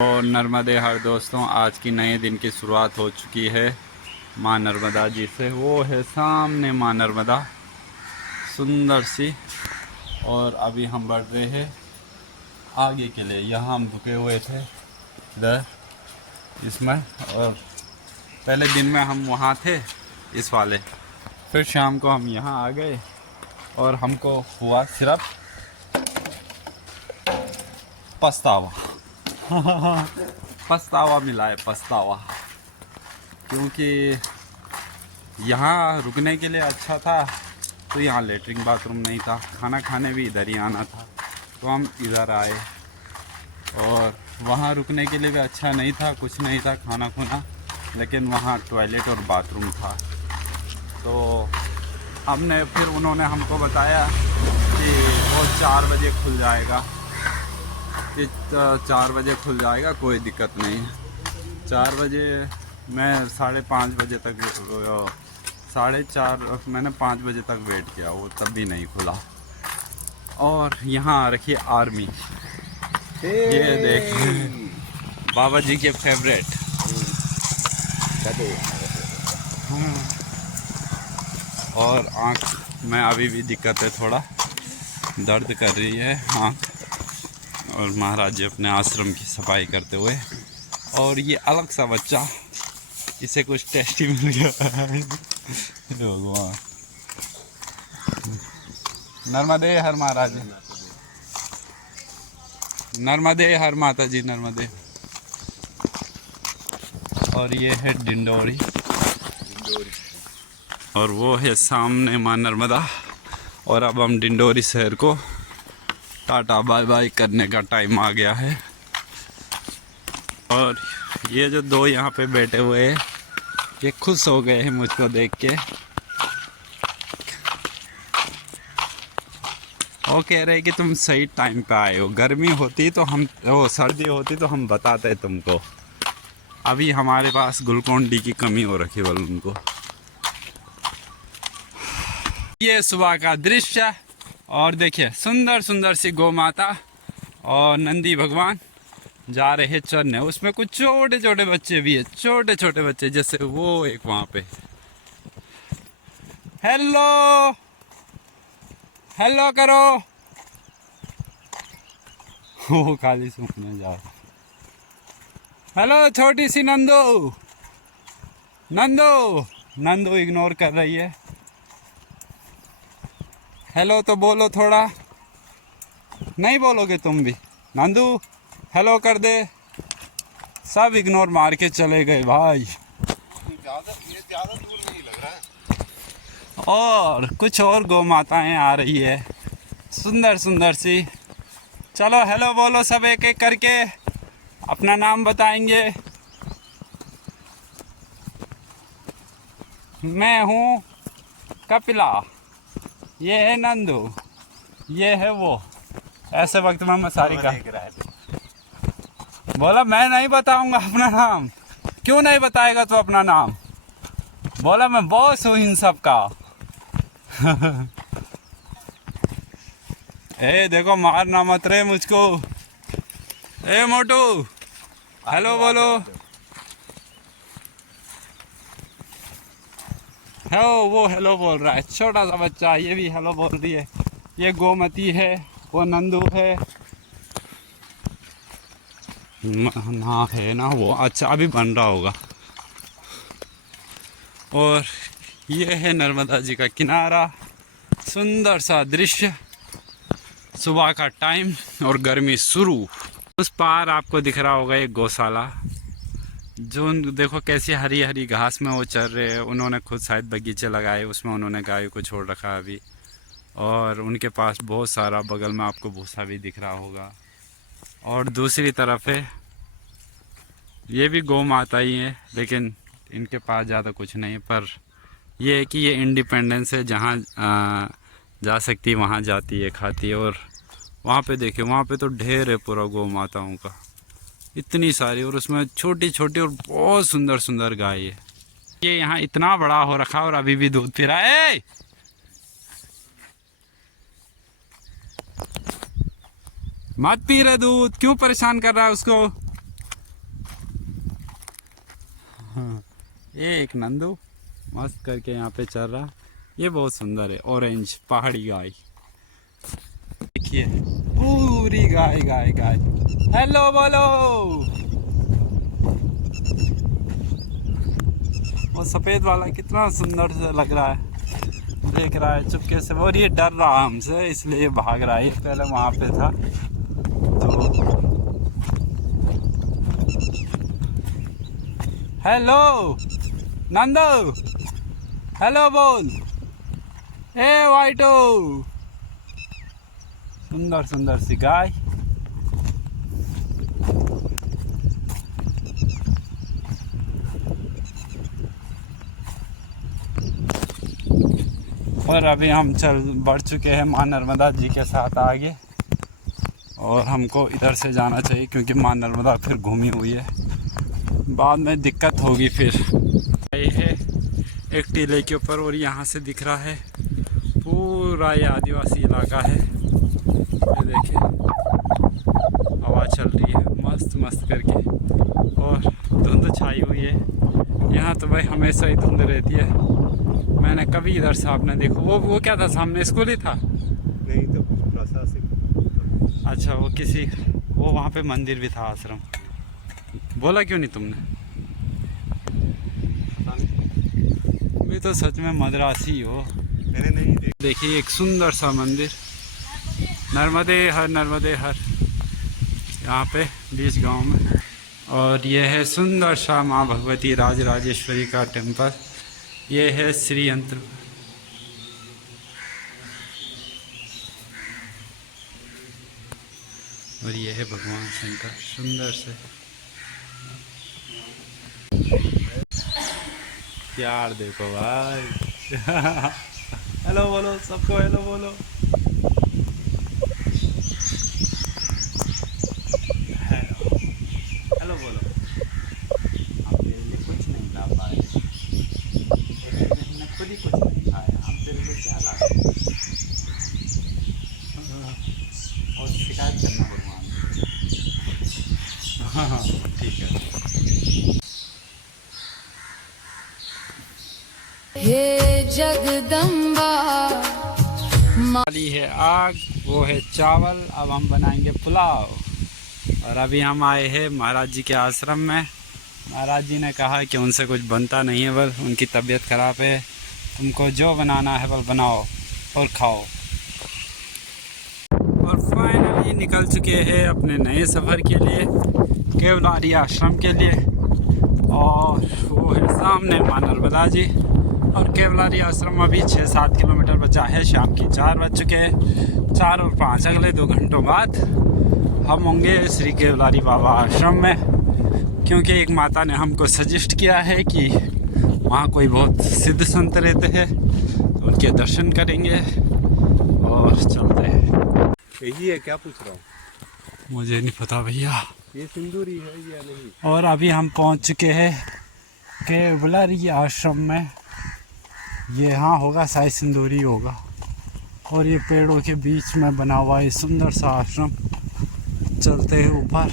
और नर्मदे हर दोस्तों, आज की नए दिन की शुरुआत हो चुकी है माँ नर्मदा जी से। वो है सामने माँ नर्मदा, सुंदर सी। और अभी हम बढ़ रहे हैं आगे के लिए। यहाँ हम रुके हुए थे इधर इसमें, और पहले दिन में हम वहाँ थे इस वाले, फिर शाम को हम यहाँ आ गए और हमको हुआ सिर्फ पछतावा। पछतावा मिला है, पछतावा। क्योंकि यहाँ रुकने के लिए अच्छा था, तो यहाँ लेटरिन बाथरूम नहीं था, खाना खाने भी इधर ही आना था, तो हम इधर आए। और वहाँ रुकने के लिए भी अच्छा नहीं था, कुछ नहीं था खाना खुना, लेकिन वहाँ टॉयलेट और बाथरूम था। तो हमने फिर उन्होंने हमको बताया कि वो 4 बजे खुल जाएगा, कि 4 बजे खुल जाएगा, कोई दिक्कत नहीं है। 4 बजे मैं 5:30 बजे तक 4:30 मैंने 5 बजे तक वेट किया, वो तब भी नहीं खुला। और यहाँ आ रखी है आर्मी, ये देख बाबा जी के फेवरेट। और आँख में अभी भी दिक्कत है, थोड़ा दर्द कर रही है आँख। और महाराज जी अपने आश्रम की सफाई करते हुए। और ये अलग सा बच्चा, इसे कुछ टेस्टी मिल गया है। भगवान, नर्मदे हर महाराज, नर्मदे हर माता जी, नर्मदे। और ये है डिंडोरी, और वो है सामने माँ नर्मदा। और अब हम डिंडोरी शहर को टाटा बाय बाय करने का टाइम आ गया है। और ये जो दो यहाँ पे बैठे हुए हैं, ये खुश हो गए हैं मुझको देख के। वो कह रहे कि तुम सही टाइम पे आए हो, गर्मी होती तो हम, वो सर्दी होती तो हम बताते तुमको। अभी हमारे पास ग्लूकोन डी की कमी हो रखी है उनको। ये सुबह का दृश्य, और देखिए सुंदर सुंदर सी गौ माता और नंदी भगवान जा रहे हैं चरने। उसमें कुछ छोटे छोटे बच्चे भी है, छोटे छोटे बच्चे, जैसे वो एक वहां पे। हेलो हेलो करो। वो खाली सूखने जा रहा। हेलो छोटी सी नंदू, नंदू नंदू इग्नोर कर रही है। हेलो तो बोलो, थोड़ा नहीं बोलोगे तुम भी? नंदू हेलो कर दे। सब इग्नोर मार के चले गए भाई। ज्यादा दूर नहीं लग रहा है। और कुछ और गौ माताएं आ रही है, सुंदर सुंदर सी। चलो हेलो बोलो सब, एक एक करके अपना नाम बताएंगे। मैं हूँ कपिला, ये है नंदू, ये है वो। ऐसे वक्त में मैं सारी का बोला मैं नहीं बताऊंगा अपना नाम। क्यों नहीं बताएगा तो अपना नाम? बोला मैं बॉस हूँ इन सब का। ए देखो, मारना मत रे मुझको। ए मोटू हेलो बोलो। वो हेलो बोल रहा है, छोटा सा बच्चा, ये भी हेलो बोल रही है। ये गोमती है, वो नंदू है ना, है ना वो। अच्छा अभी बन रहा होगा। और ये है नर्मदा जी का किनारा, सुंदर सा दृश्य, सुबह का टाइम और गर्मी शुरू। उस पार आपको दिख रहा होगा एक गौशाला, जो देखो कैसी हरी हरी घास में वो चर रहे हैं। उन्होंने खुद शायद बगीचे लगाए, उसमें उन्होंने गायों को छोड़ रखा है अभी। और उनके पास बहुत सारा, बगल में आपको भूसा भी दिख रहा होगा। और दूसरी तरफ है, ये भी गौ माता ही है, लेकिन इनके पास ज़्यादा कुछ नहीं। पर ये है कि ये इंडिपेंडेंस है, जहाँ जा सकती है वहाँ जाती है, खाती है। और वहाँ पे देखिए, वहाँ पे तो ढेर है पूरा गौ माताओं का, इतनी सारी। और उसमें छोटी छोटी और बहुत सुंदर सुंदर गाय है। ये यहाँ इतना बड़ा हो रखा और अभी भी दूध पी रहा है। मत पी रहे दूध, क्यों परेशान कर रहा है उसको? हाँ, ये एक नंदू मस्त करके यहाँ पे चल रहा। ये बहुत सुंदर है, ऑरेंज पहाड़ी गाय। देखिए पूरी गाय गाय गाय। हेलो बोलो। वो सफेद वाला कितना सुंदर से लग रहा है, देख रहा है चुपके से। और ये डर रहा हमसे इसलिए ये भाग रहा है। ये पहले वहाँ पे था तो। हेलो नंदू, हेलो बोल। ए वाइटो, सुंदर सुंदर सी गाय। और अभी हम बढ़ चुके हैं माँ नर्मदा जी के साथ आगे, और हमको इधर से जाना चाहिए क्योंकि माँ नर्मदा फिर घूमी हुई है, बाद में दिक्कत होगी फिर। ये है एक टीले के ऊपर, और यहाँ से दिख रहा है पूरा ये आदिवासी इलाका है। ये देखिए हवा चल रही है मस्त मस्त करके, और धुंध छाई हुई है यहाँ तो भाई, हमेशा ही धुंध रहती है। मैंने कभी इधर से आपने देखो, वो क्या था सामने, स्कूल ही था? नहीं तो प्रशासनिक। अच्छा, वो वहाँ पे मंदिर भी था, आश्रम। बोला क्यों नहीं तुमने? भी तो सच में मद्रासी हो। मैंने नहीं देखिए एक सुंदर सा मंदिर, नर्मदे हर यहाँ पे बीच गांव में। और ये है सुंदर सा माँ भगवती राजराजेश्वरी का टेम्पल। ये है श्री यंत्र, और ये है भगवान शंकर सुंदर से। प्यार देखो भाई। हेलो बोलो सबको, हेलो बोलो। हेलो बोलो। हम तेरे लिए कुछ नहीं ला पाए, हमने खुद ही कुछ नहीं खाया, हम तेरे लिए क्या लाए? और शिकायत करना भगवान। हाँ ठीक है। हे जगदम्बा वाली है आग, वो है चावल। अब हम बनाएंगे पुलाव। और अभी हम आए हैं महाराज जी के आश्रम में। महाराज जी ने कहा कि उनसे कुछ बनता नहीं है, बल उनकी तबीयत ख़राब है, तुमको जो बनाना है बल बनाओ और खाओ। और फाइनली निकल चुके हैं अपने नए सफ़र के लिए, केवलारी आश्रम के लिए। और वो है सामने माँ नर्मदा जी। और केवलारी आश्रम अभी 6-7 किलोमीटर बचा है। शाम की 4 बज चुके हैं। 4 और 5 अगले 2 घंटों बाद हम होंगे श्री केवलारी बाबा आश्रम में, क्योंकि एक माता ने हमको सजेस्ट किया है कि वहाँ कोई बहुत सिद्ध संत रहते हैं, तो उनके दर्शन करेंगे और चलते हैं। यही है क्या पूछ रहा हूँ? मुझे नहीं पता भैया, ये सिंदूरी है या नहीं? और अभी हम पहुँच चुके हैं केवलारी आश्रम में। ये हाँ होगा, शायद सिंदूरी होगा। और ये पेड़ों के बीच में बना हुआ है सुंदर सा आश्रम। चलते हैं ऊपर।